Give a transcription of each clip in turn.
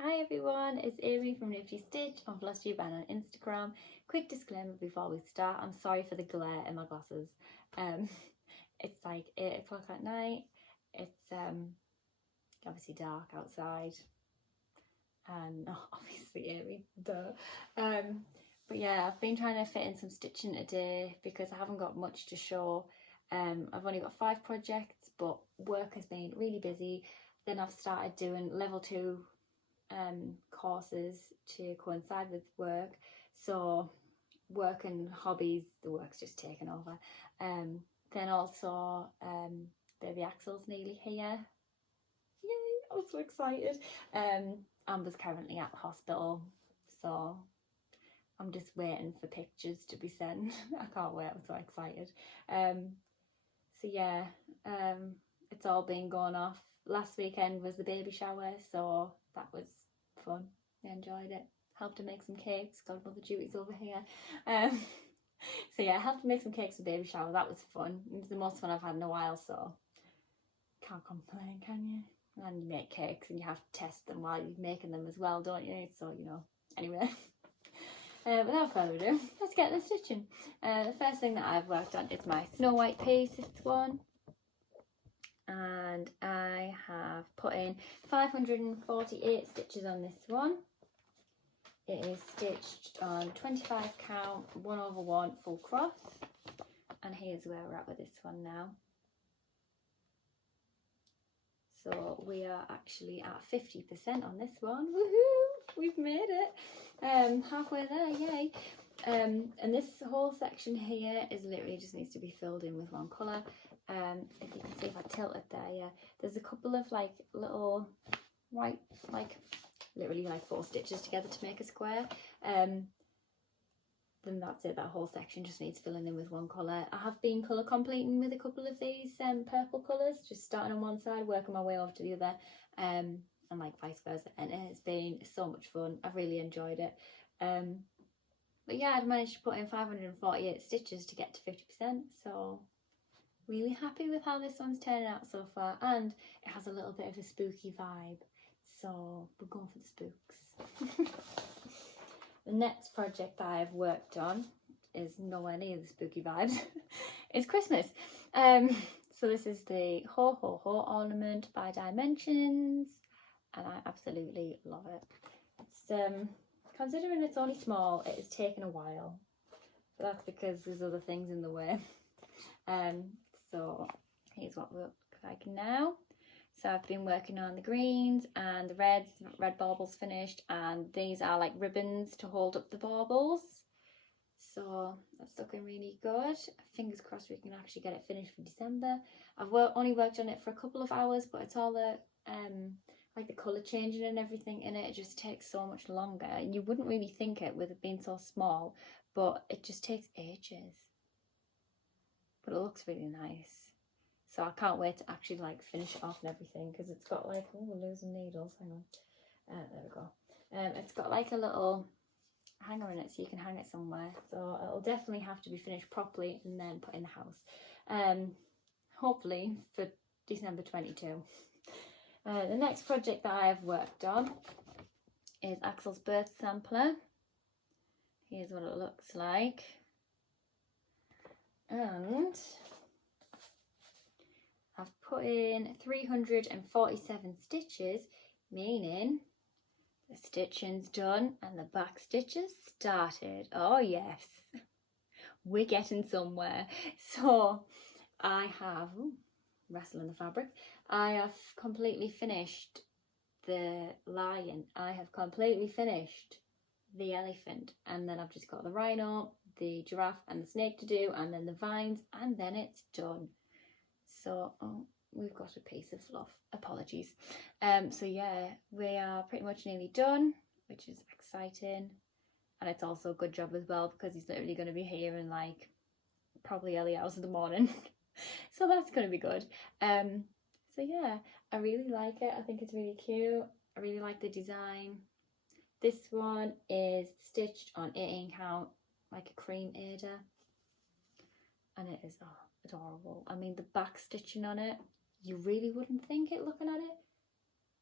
Hi everyone, it's Amy from Nifty Stitch on Flosstube and on Instagram. Quick disclaimer before we start, I'm sorry for the glare in my glasses. It's like 8 o'clock at night, it's obviously dark outside, and obviously Amy, duh. But yeah, I've been trying to fit in some stitching today because I haven't got much to show. I've only got 5 projects, but work has been really busy. Then I've started doing level 2 courses to coincide with work, so work and hobbies, the work's just taken over. Then also baby Axel's nearly here. Yay, I'm so excited. Amber's currently at the hospital, so I'm just waiting for pictures to be sent. I can't wait, I'm so excited. So yeah, it's all been going off. Last weekend was the baby shower, so that was fun. I enjoyed it. Helped to make some cakes. Godmother duties over here. So yeah, I helped to make some cakes for baby shower. That was fun. It was the most fun I've had in a while, so can't complain, can you? And you make cakes and you have to test them while you're making them as well, don't you? So, you know, anyway. Without further ado, let's get the stitching. The first thing that I've worked on is my Snow White piece, this one. And I have put in 548 stitches on this one. It is stitched on 25 count, 1/1 full cross. And here's where we're at with this one now. So we are actually at 50% on this one. Woohoo! We've made it. Halfway there, yay. And this whole section here is literally just needs to be filled in with one colour. If you can see, if I tilt it there, yeah, there's a couple of like little white, like literally like 4 stitches together to make a square. Then that's it, that whole section just needs filling in with one colour. I have been colour completing with a couple of these purple colours, just starting on one side, working my way over to the other, and like vice versa, and it has been so much fun. I've really enjoyed it. But yeah, I've managed to put in 548 stitches to get to 50%, so really happy with how this one's turning out so far, and it has a little bit of a spooky vibe, so we're going for the spooks. The next project that I've worked on is nowhere near the spooky vibes. It's Christmas. So this is the Ho Ho Ho ornament by Dimensions, and I absolutely love it. It's considering it's only small, it has taken a while, but that's because there's other things in the way. So here's what we look like now. So I've been working on the greens and the reds. Red baubles finished, and these are like ribbons to hold up the baubles. So that's looking really good. Fingers crossed we can actually get it finished for December. I've only worked on it for a couple of hours, but it's all the like the colour changing and everything in it. It just takes so much longer. And you wouldn't really think it with it being so small, but it just takes ages. But it looks really nice. So I can't wait to actually like finish it off and everything, because it's got like, oh, we're losing needles, hang on. There we go. It's got like a little hanger in it, so you can hang it somewhere. So it'll definitely have to be finished properly and then put in the house. Hopefully for December 22. The next project that I have worked on is Axel's birth sampler. Here's what it looks like. And I've put in 347 stitches, meaning the stitching's done and the back stitches started. Oh yes, we're getting somewhere. So I have, wrestling the fabric, I have completely finished the lion, I have completely finished the elephant, and then I've just got the rhino, the giraffe and the snake to do, and then the vines, and then it's done. So we've got a piece of fluff, apologies. So yeah, we are pretty much nearly done, which is exciting, and it's also a good job as well, because he's literally going to be here in like probably early hours of the morning. So that's going to be good. So yeah, I really like it. I think it's really cute. I really like the design. This one is stitched on 18 count, like a cream Ada, and it is adorable. I mean, the back stitching on it, you really wouldn't think it looking at it,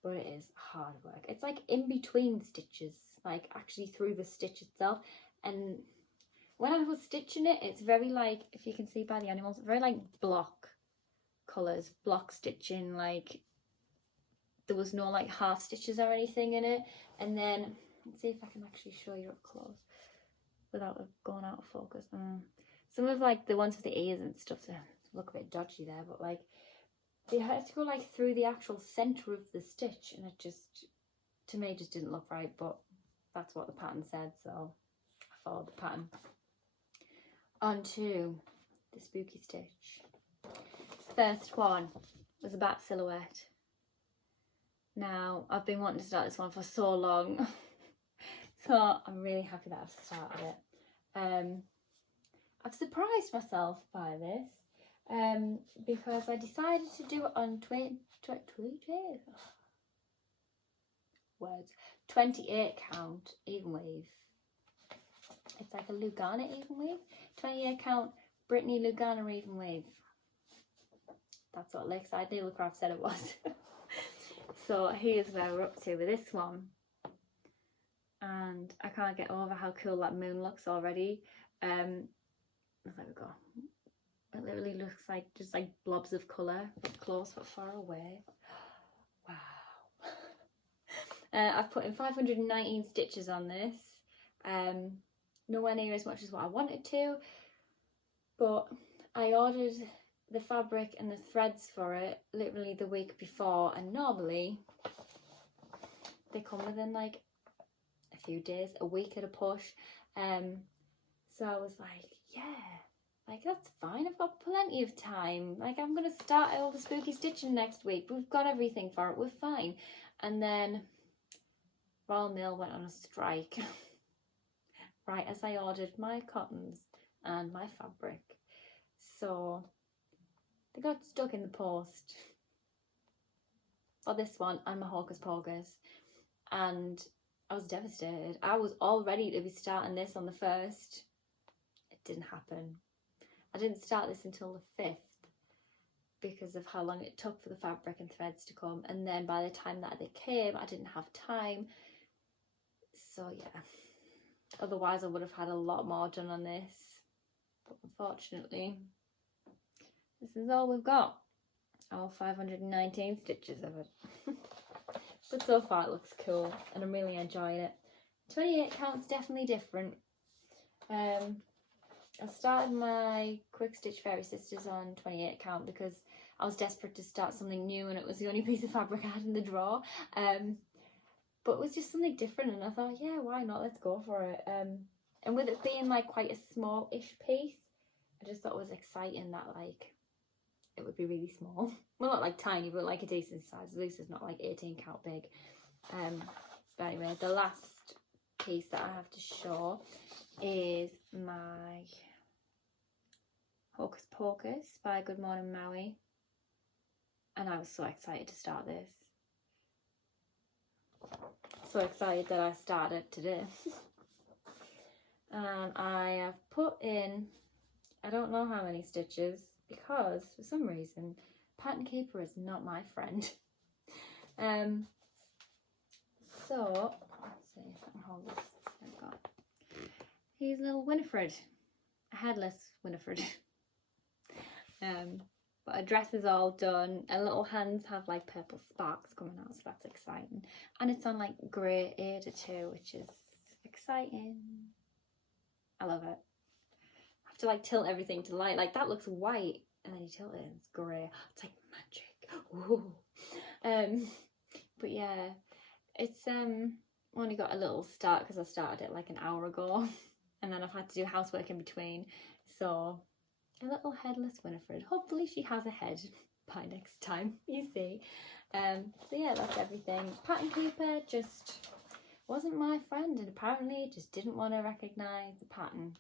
but it is hard work. It's like in between stitches, like actually through the stitch itself. And when I was stitching it, it's very like, if you can see by the animals, very like block colours, block stitching, like there was no like half stitches or anything in it. And then let's see if I can actually show you up close without it going out of focus. Some of like the ones with the ears and stuff look a bit dodgy there, but like they had to go like through the actual centre of the stitch, and it just, to me, just didn't look right, but that's what the pattern said, so I followed the pattern. On to the spooky stitch. First one was a bat silhouette. Now, I've been wanting to start this one for so long, so I'm really happy that I've started it. I've surprised myself by this because I decided to do it on 28 count even weave. It's like a Lugana even weave. 28 count Brittany Lugana even weave. That's what Lakeside Needlecraft said it was. So here's where we're up to with this one. And I can't get over how cool that moon looks already. There we go. It literally looks like just like blobs of colour, close but far away. Wow. I've put in 519 stitches on this. Nowhere near as much as what I wanted to, but I ordered the fabric and the threads for it literally the week before, and normally they come within like a few days, a week at a push. So I was like, yeah, like that's fine, I've got plenty of time, like I'm gonna start all the spooky stitching next week, we've got everything for it, we're fine. And then Royal Mail went on a strike right as I ordered my cottons and my fabric, so they got stuck in the post for this one and my Hocus Pocus, and I was devastated. I was all ready to be starting this on the 1st. It didn't happen. I didn't start this until the 5th because of how long it took for the fabric and threads to come, and then by the time that they came I didn't have time. So yeah, otherwise I would have had a lot more done on this, but unfortunately this is all we've got, all 519 stitches of it. But so far it looks cool and I'm really enjoying it. 28 count's definitely different. I started my Quick Stitch Fairy Sisters on 28 count because I was desperate to start something new and it was the only piece of fabric I had in the drawer. But it was just something different and I thought, yeah, why not, let's go for it. And with it being like quite a small-ish piece, I just thought it was exciting that like it would be really small. Well, not like tiny, but like a decent size. At least it's not like 18 count big. But anyway, the last piece that I have to show is my Hocus Pocus by Good Morning Maui. And I was so excited to start this. So excited that I started today. And I have put in, I don't know how many stitches, because for some reason Pattern Keeper is not my friend. So let's see if I can hold this. I've got, he's little Winifred, a headless Winifred. But her dress is all done, and little hands have like purple sparks coming out, so that's exciting. And it's on like grey Ada too, which is exciting. I love it. I have to like tilt everything to light. Like that looks white, and then you tilt it and it's grey. It's like magic. Ooh. But yeah, it's only got a little start because I started it like an hour ago, and then I've had to do housework in between. So a little headless Winifred. Hopefully she has a head by next time, you see. So yeah, that's everything. Pattern Keeper just wasn't my friend, and apparently just didn't want to recognise the pattern.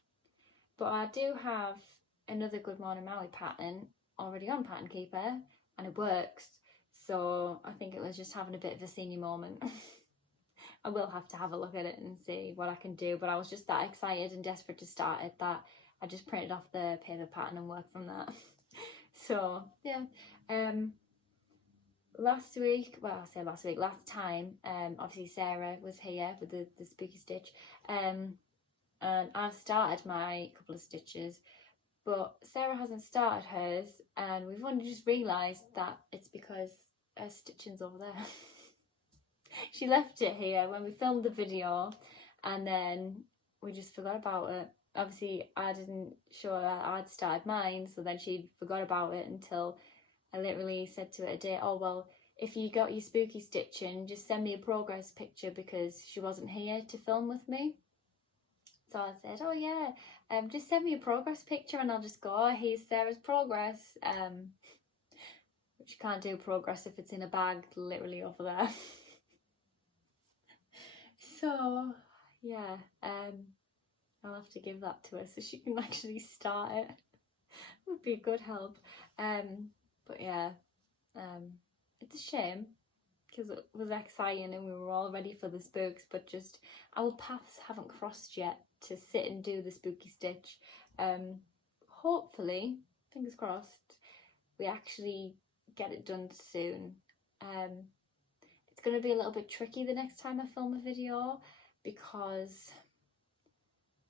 But I do have another Good Morning Maui pattern already on Pattern Keeper, and it works. So I think it was just having a bit of a senior moment. I will have to have a look at it and see what I can do, but I was just that excited and desperate to start it that I just printed off the paper pattern and worked from that. So yeah, last time, obviously Sarah was here with the spooky stitch, and I've started my couple of stitches, but Sarah hasn't started hers, and we've only just realised that it's because her stitching's over there. She left it here when we filmed the video, and then we just forgot about it. Obviously, I didn't show her I'd started mine, so then she forgot about it until I literally said to her today, oh, well, if you got your spooky stitching, just send me a progress picture, because she wasn't here to film with me. So I said, oh yeah, just send me a progress picture and I'll just go, oh, here's Sarah's progress. Which you can't do progress if it's in a bag literally over there. So yeah, I'll have to give that to her so she can actually start it. Would be a good help. But yeah, it's a shame, because it was exciting and we were all ready for the spooks, but just our paths haven't crossed yet to sit and do the spooky stitch. Hopefully, fingers crossed, we actually get it done soon. It's going to be a little bit tricky the next time I film a video, because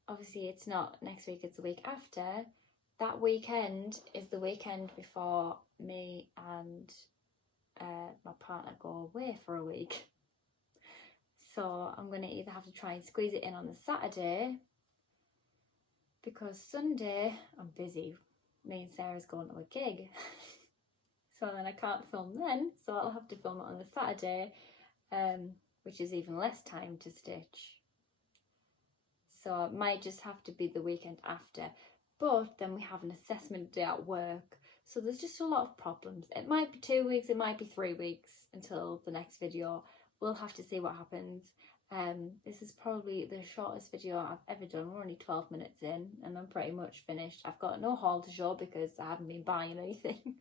obviously it's not next week, it's the week after. That weekend is the weekend before me and my partner go away for a week. So I'm going to either have to try and squeeze it in on the Saturday, because Sunday I'm busy. Me and Sarah's going to a gig. So then I can't film then, so I'll have to film it on the Saturday, which is even less time to stitch. So it might just have to be the weekend after. But then we have an assessment day at work, so there's just a lot of problems. It might be 2 weeks, it might be 3 weeks until the next video. We'll have to see what happens. This is probably the shortest video I've ever done. We're only 12 minutes in and I'm pretty much finished. I've got no haul to show because I haven't been buying anything.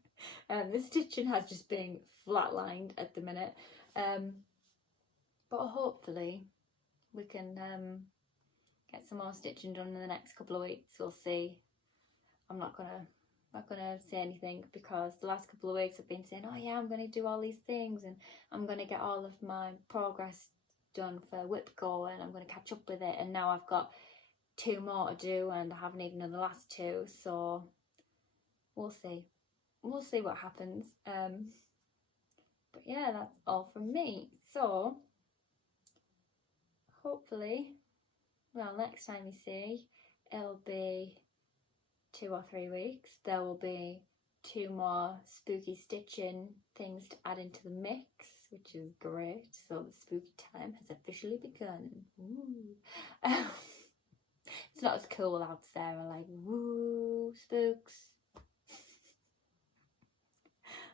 The stitching has just been flatlined at the minute. But hopefully we can get some more stitching done in the next couple of weeks. We'll see. I'm not gonna say anything, because the last couple of weeks I've been saying, oh yeah, I'm gonna do all these things and I'm gonna get all of my progress done for Whipco and I'm gonna catch up with it, and now I've got 2 more to do and I haven't even done the last 2, so we'll see what happens. But yeah, that's all from me. So hopefully, well, next time you see, it'll be 2 or 3 weeks. There will be 2 more spooky stitching things to add into the mix, which is great. So the spooky time has officially begun. Ooh. It's not as cool without Sarah, like, woo, spooks.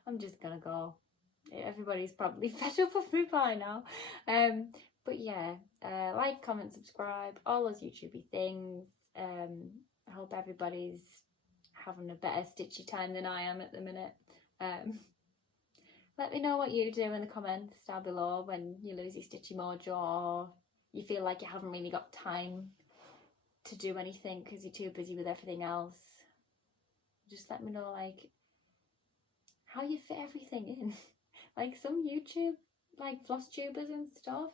I'm just gonna go. Everybody's probably fed up with me by now. But yeah, like, comment, subscribe, all those YouTubey things. I hope everybody's having a better stitchy time than I am at the minute. Let me know what you do in the comments down below when you lose your stitchy mojo, or you feel like you haven't really got time to do anything because you're too busy with everything else. Just let me know, like, how you fit everything in. Like some YouTube, like Flosstubers and stuff,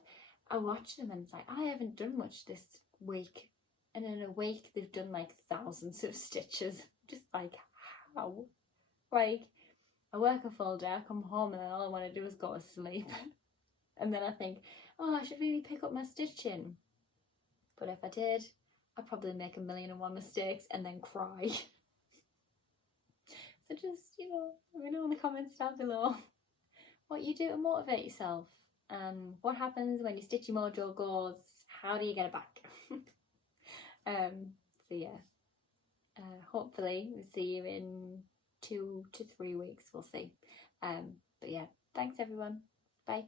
I watch them and it's like, I haven't done much this week. And in a week, they've done like thousands of stitches. Just like, how? Like, I work a full day, I come home and then all I want to do is go to sleep. And then I think, oh, I should really pick up my stitching. But if I did, I'd probably make 1,000,001 mistakes and then cry. So just, let me know in the comments down below what you do to motivate yourself. What happens when your stitchy mojo goes? How do you get it back? So yeah, hopefully we'll see you in 2 to 3 weeks. We'll see. But yeah, thanks everyone. Bye.